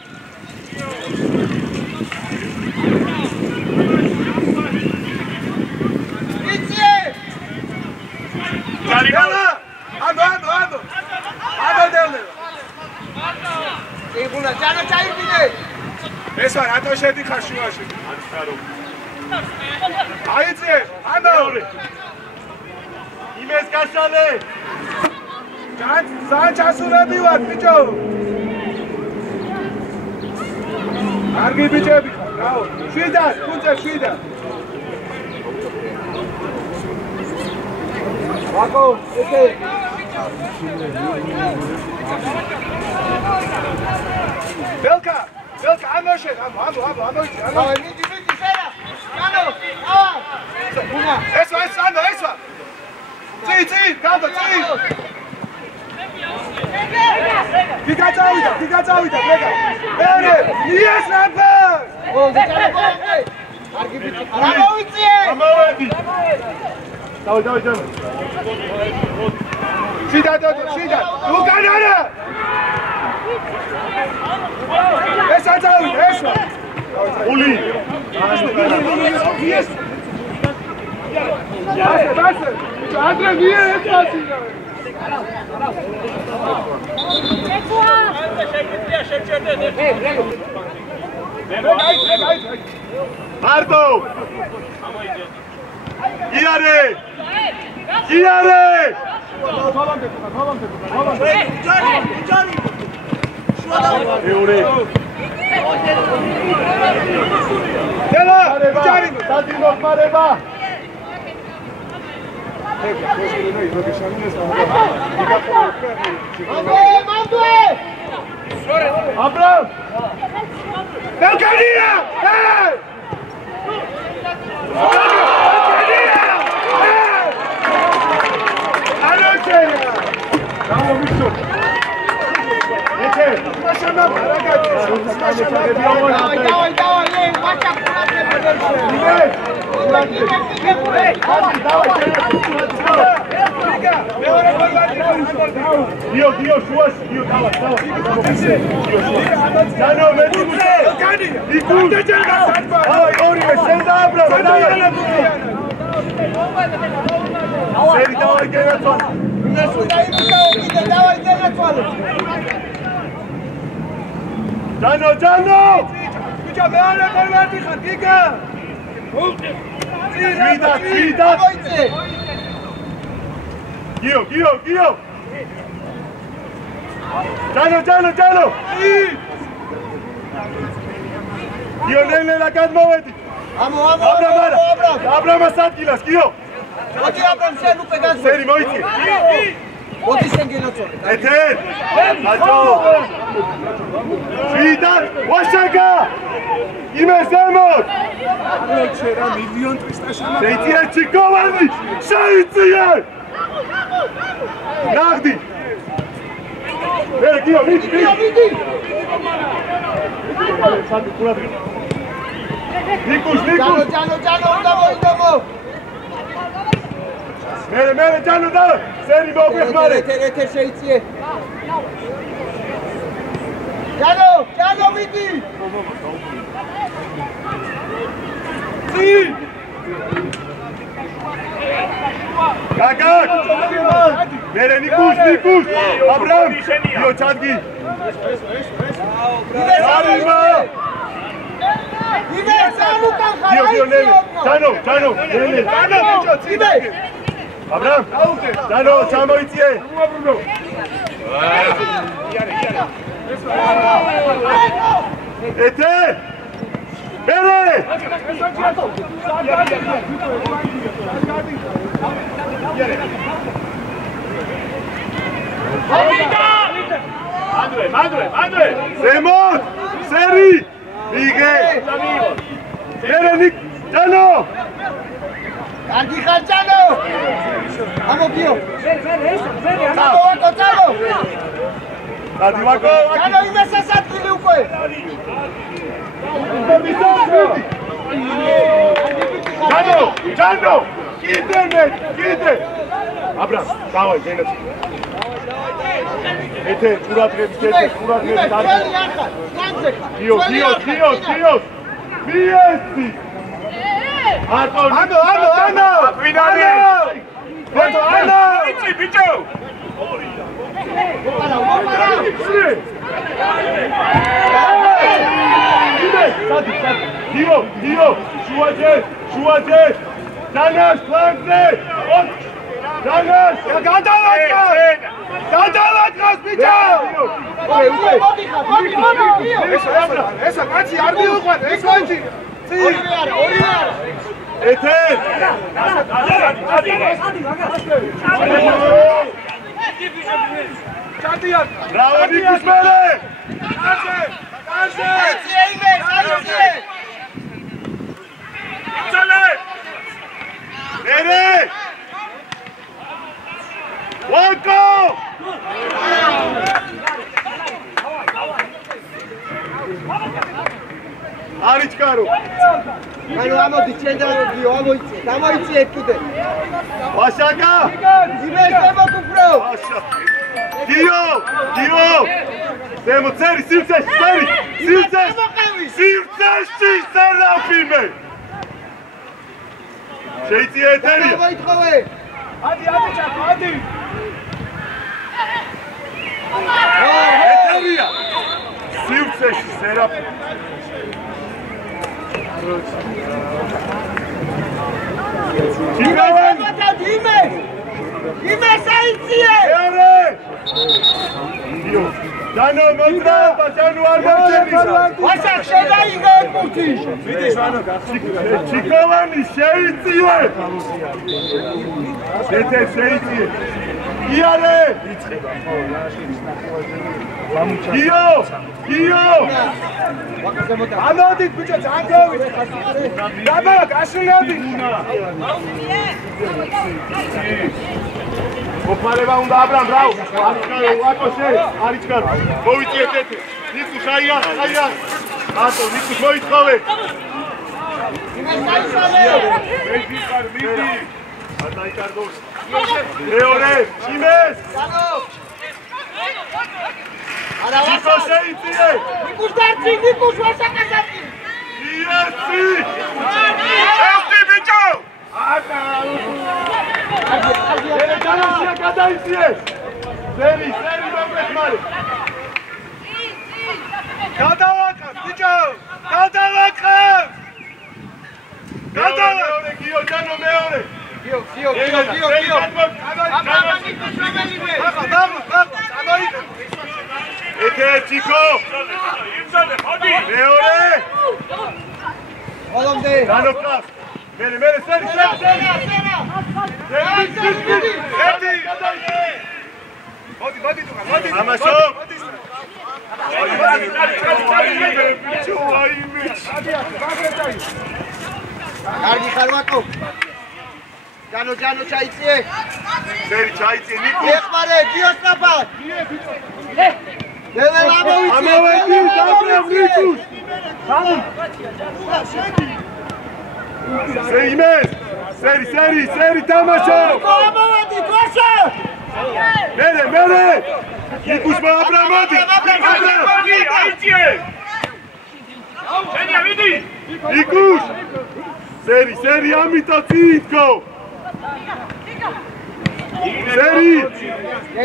Idźcie! Ando delne. Eguna, jana chaibine. ეს არ რატო შედიხარ შუაში? აიწე, ანდო. იმეს გაშალე. ძალიან ჩასულები ვარ, ბიჭო. კარგი ბიჭები ხარ, რაო. შვიდად, კუძე შვიდად. ვაკო, ეთე. ბელკა ამოშენ, ამოიწი. დავай, მიდი, შერა. კანო, ავა. ბუნა. ესვა. წი, გავდო, წი. გიგა წავიდა, მეგა. მეორე, იეს რაბა. ო, გიჭარბო. კარგი ბიჭი. ამოვიწი. ამოვედი. დავай, ჯანო. შიდა. უკან არა. ეს აწავიდა, ესვა. ული. ეს. ასე. ადრე ვიე ეცვასინა. ეცვა. მარტო. იარე. ჯარი. ეური. დელა, ჯარი, დადი მოხმარება. აბრამ! ბელგანია! Jano! Bicho, me van a colgar, hija, Kika. Cuida. Gio. Jano. Gio, nene la cadmoveti. Abrama Satkilas, Gio. Oči Abram se lupe gazu. Seri, mojici. Oti sen genocore. Eten. Ačo. Cuida. Ošaka. Ime Zemot. Čera milion 300 šama. Sejtije Čikovani. Šajicije. Nagdi. Gio, vidi. Sad, ნიკუშ ჯანო უნდა მოიდომო მე ჯანო და სერი მოგეხმარე ეთერ შეიწიე ჯანო ვიდი წი გაგაკ მე ნიკუშ აბრამ იო ჩადგი არიმა იმე სამუკან ხარ ჯანო ბიჭო წიდე აბრამ ჯანო ჩამოიწიე ეთე მერე მადრე ზემოთ სერი იგე ერენიკ ჯანო კარგი ხარ ჯანო ამოგიო ჯანო დადივაკო ჯანო იმეს ასატილი უკვე ჯანო კიდე აბრამ დავაი გენაცი ეთე ყურადღებით გიო მიესწი ანუ ვინარი ბიჭო გიო შუაჯე დანაშ ფლანგზე გადავაჭრას ბიჭო ესა კაცი არ მიუყვან ეს კაცი ორივე ეთე ჩადიან ბრავო ნიკუშ მერე კარზე მერე ვაკო არიჩკარო ანუ ამოდი ჩენდაროდი ამოიწე გამოიწე კიდე ვაშაკა იმეს ზემოთ უფრო ვაშა გიო ზემოთ სერი სივრცეში სერაფიმე შეიწიე ეთერია გამოითხოვე ადი ჩაკო ადი ეთერია სივრცეში სერაფიმე ჩიკავანი იმეს აიწიე გიო ჯანო მოძრაობა ჯანო არ მოჩერისა ვაშა შედაიგე მუთი ჩიკავანი შეიწიე ეთე შეიწიე იარე გიო ამოდით ბიჭო ძანგოვით დაბა გაშლიადი მოხმარება უნდა აბრამ ბრავ არიჩკარო ვაკოშე არიჩკარო მოვიწიეთ ეთე ნიკუშ აია ატო ნიკუშ მოითხოვე მიდი ატაიკარდოს მეორე იმეს ჩიკო შეიწიე ნიკუშ დარჩი ნიკუშ ვაშაკაზატი იესი ეხტი ბიჭო ჯანოშია გადაიწიე სერი მოგეხმარე გადავაყავ ბიჭო გადავაყავ მეორე გიო ჯანო მეორე გიო ეთე ჩიკო მეორე ყველამდე დანოკლას მე სერი მოდი მოდი ამაშო კარგი ხარ ვაკო ჯანო ჩაიწიე სერი ჩაიწიე ნიკო ეხმარე გიოს ნაფად ამოვედი დაბრუნ ნიკუშ იმეს სერი თამაშო ამოვედი გოშა მერე ნიკუშმა აბრამოდი აიჭიე შენია ვიდი ნიკუშ სერი ამიტომ წითქო სერი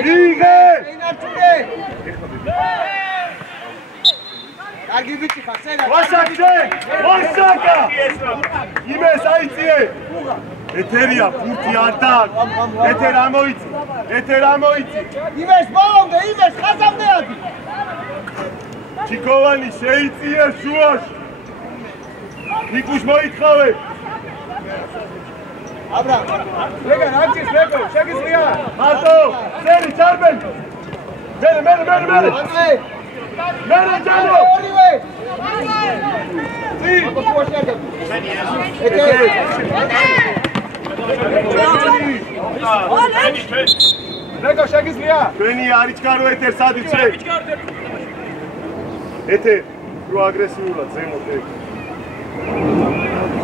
იღე კარგი ვიცი ხარ სერა ვასაკა იმეს აიწიე ეთერია ფურთი არ დააკ ეთერ ამოიცი იმეს ბოლომდე იმეს ხაზამდე ადი ჩიკოვანი შეიწიე შუაში ნიკუშ მოითხოვე აბრა რეგან არჩის რეგო შეგიძლია მარტო სერი ჩარბენ მერე ჯანო ორივე რეგო შეგიძლია ჩვენი არიჩქარო ეთერ სადიცე ეთერ რო აგრესიულად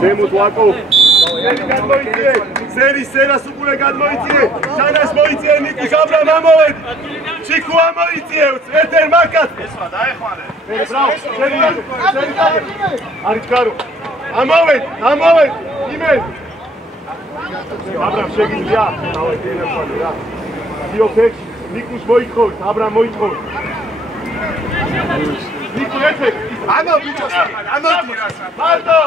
ზემოთ ვაკო სერი სერას უკულე გადმოიწიე ჩანას მოიწიე ნიკუშ აბრამ ამოვედ ჩიკუ ამოიწიე ეთერ მაკაც ესვა დაეხმარე არიჩქარო ამოვედ იმენ აბრამ შეგიძლია დავედი ერახვალი რა იოფექ ნიკუშ მოითხოვეთ აბრამ მოითხოვეთ ნიკუ ეთერ ანუ ბიჭოს ანუ მარტო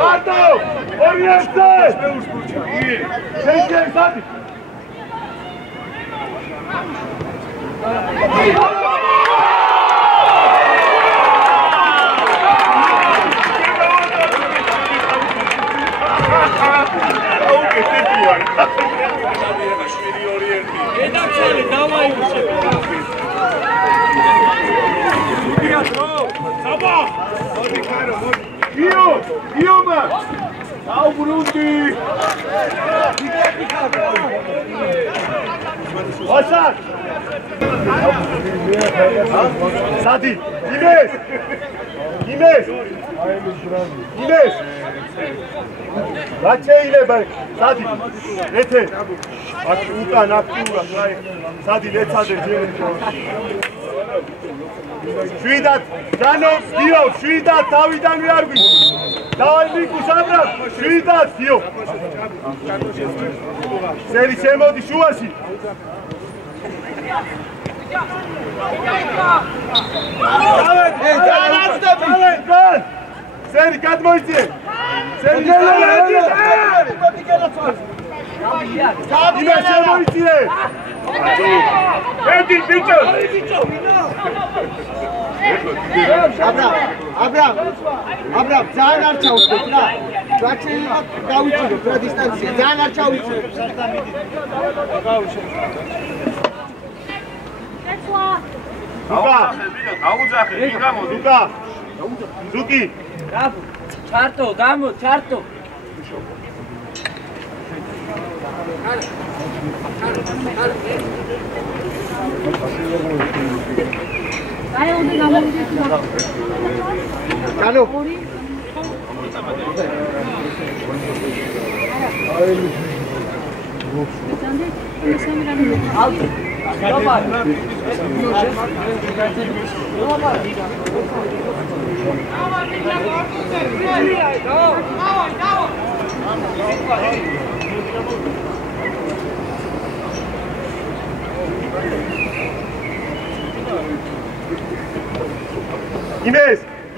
მარტო ორიენტე შეიძლება სადი Ioma! Ciao Burundi! Osak! Sadi! Imes! Racheileba! Sadi! Ete! Ukan aktura! Sadi lecade შვიდად ჯანოს გიო შვიდად თავიდანვე არ გვი დავაი ნიკუშ აბრამ შვიდად გიო სერი შემოდი შუაში სერი გადმოიწიე სერი შემოიწიე Edi bicho! აბრამ ძალიან არ ჩავწვით რა. გაჩენილ დავიჭიროთ რა დისტანცია. ძალიან არ ჩავიწვით. გაუძახე, ვინ გამოდი? ზუკი. ჩარტო. აი უნდა გამოვიდეთ ჩანო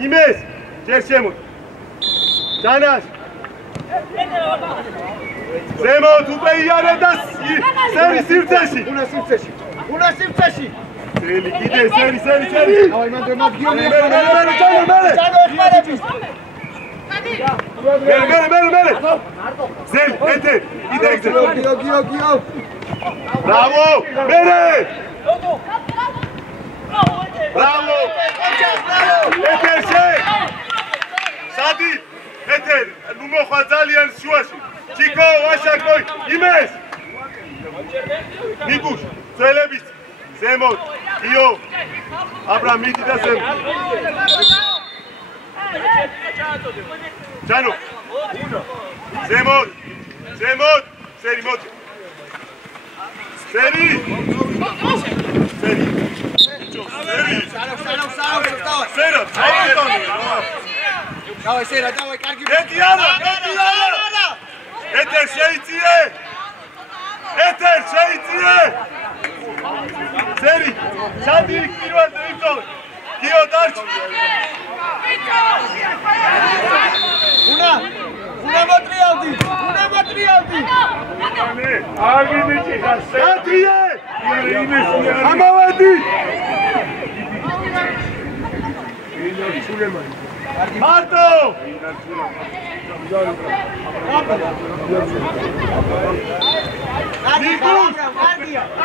იმეს ჯერ შემოდი დანაშ ზემოთ უკვე იარე და სერი სივრცეში უნდა სივრცეში სერი კიდე სერი აი მანდ მაგიო მერე ზელ ეთე კიდე გიო ბრავო მერე Bravo! Ეთერ შე! სადი! ეთერ, ნუ მოხვა ძალიან შუაში. ჩიკო, ვაშაკ მოი, იმეს! ნიკუშ, ძველების ზემოთ, გიო. აბრა მიდი და ზემოთ. ჯანო. ზემოთ. ზემოთ. სერი მოდი. სერი. სერი. სერა, დავай სერა, დავай, კარგი. ეტიანა. ეთერ შეიწიე. ეთერ შეიწიე. სერი, სადი პირველ დაიწოვე. გიო დარჩ. უნდა მოტრიალდი. არ გიჩი და სადიე. ამავადი. მარტო.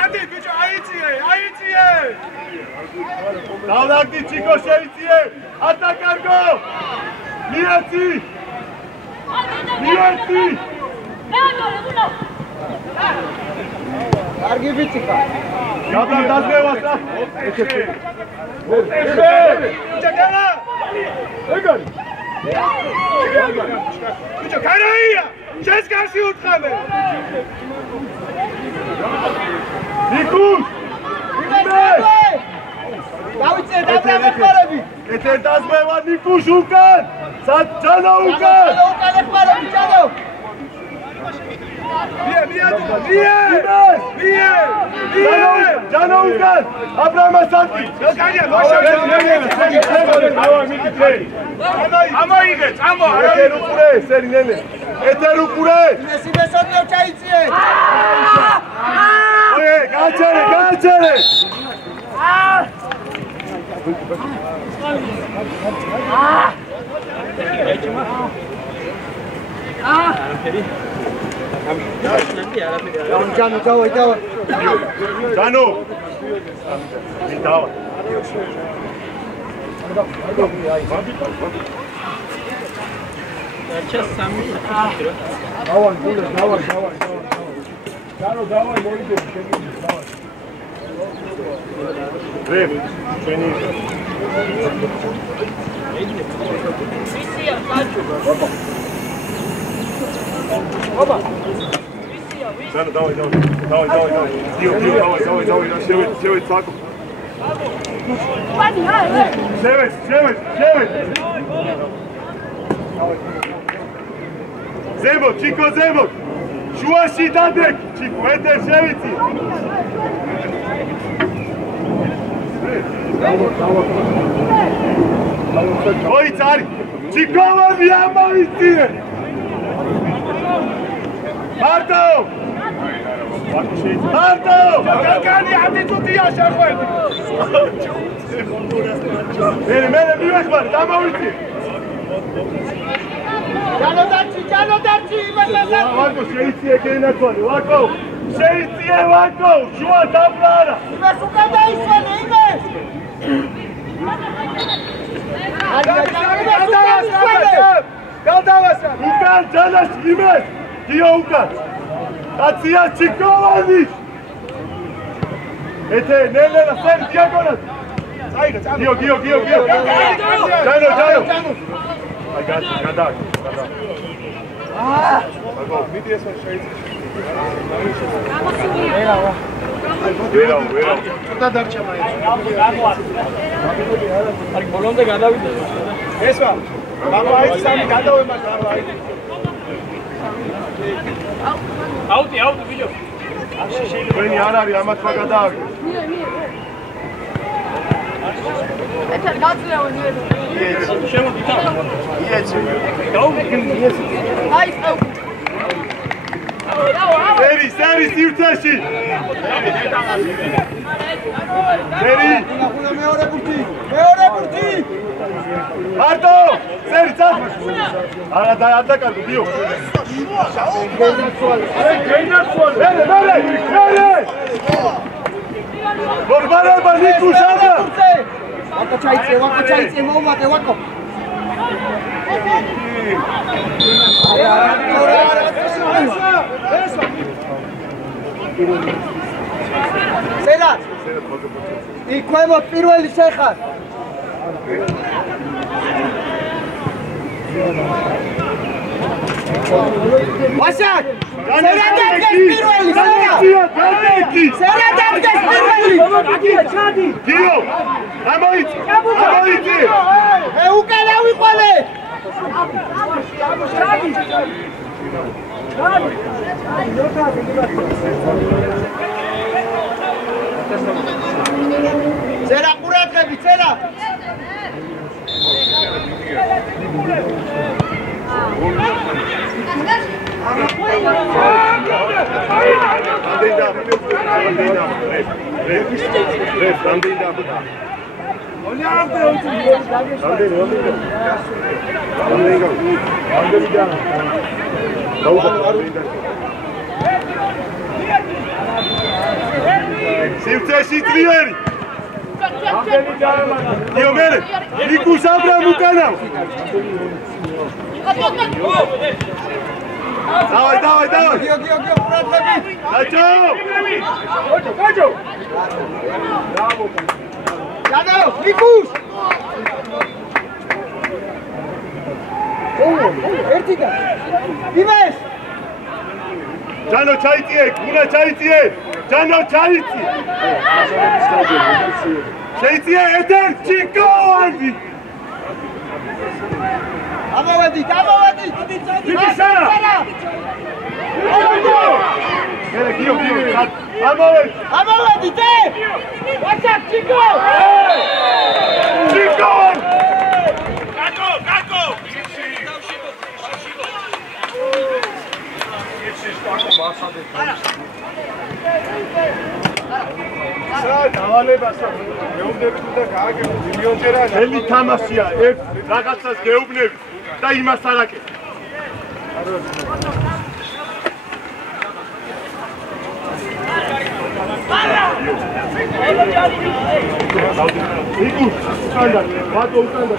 ადი ბიჭო აიწიე. დავდაგდი ჩიკო შეიწიე. ატაკარგო. მიეცი. კარგი ბიჭიკა. გადა დაზმევას და. ჯაგარა. ეგარი. ბიჭო კარაია. შენს გარსი უთხრამე. ნიკუს. დავიცე დაბრუნებები. ეთერ დაზმევა ნიკუს უკან. საჯანო უკან. უკან ეხმარები ჯანო. ჯანო უკან. აბრამა სანტი. ამოიგე, წამო. ეთერ უყურე, სერი ნენე. ეთერ უყურე. მესი მესონდო ჩაიწიე. ოე, გააჩერე. ჯანო, დავай. ჯანო. დავა. დავай. ჯანო, დავай, მოიდე, შეგიძლია, დავай. რებ, შენი. ვისია, კაჭო. ოპა. ჯანო, დავай. გიო, დავай, შევედი, საკო. პანი, შევედი. ზემოთ, ჩიკო, ზემოთ. შუაში დადეკ, ჩიკო, ეთერ შევიცი. მოიცარი, ჩიკოვანი ამოიწიე. მარტო! გაგანი ატიტუდია შეხვედი. მე მივეხმარ, დამოვიწიე. ჯანო დარჩი, იმასასაც. ვაკო შეიწიე გენათვალი, ვაკო. შეიწიე, ვაკო, შუა დაბლა არა. იმას უკან დაისვენე, იმას. გადავასწრებ. უკან ჯანაშ იმეს. გიო უკან. კაცია ჩიკოვანი. ეთე ნელენა სერ დიაგონად. წაიგე. გიო. ჯანო. აი გადა. მიდი ეს შეიძლება. ვერა. ცოტა დარჩა მაინც. აი ბოლომდე გადავიდე. ესვა. აი სამი გადავემართ აი. აუტი ბიჭო. ვენი არ არის ამათ მაგადააგე. ეთერ გაძლევენ ვერო. შემოდით. იეცი. აი წავ. სერი სივრცეში. სერი. მეორე ბურთი. მარტო! სერი წა. არა დაკარგო დიო. მერე. ბორბარება ნიკუშადა. ვაკო ჩაიწე, მოუმატე ვაკო. სერა იქვე მო პირველი შეხარ. ვაშაკ! სერადადგეს პირველი, სერადადგეს პირველი! ჩადი! გიო! ამოიწი! ამოიწი! მე უკან ავიყოლე! ჩადი! წერა ყურადღები, წერა! Sivtesi trijeri! Dio mene! Nikus Abram u kanal! Давай, давай, давай! Gio, ყურადღები! Dačo! Jano, Nikus! ერთი და იმეს! Jano chaitiye, kuna chaitiye! Jano chaiti! Chaitiye eter chikawandi! ამოვედით! Ibisana! Gio, amovedi! ამოვედით! ვაშაკ ჩიკო! Chiko! Ელი თამაშია, ერთ რაღაცას გეუბნები და იმას არ აკეთებ. Nikus, უკანდა, ბატო უკანდა.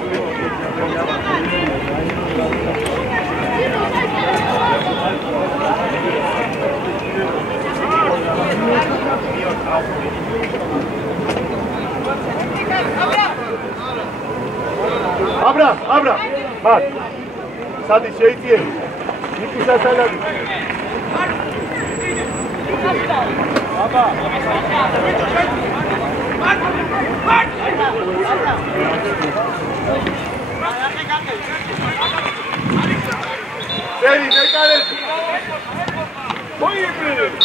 Abra, Mark. Sadi şeytiye. Nikusa sanadi. Baba. Seri, ne kalesi? Oy be.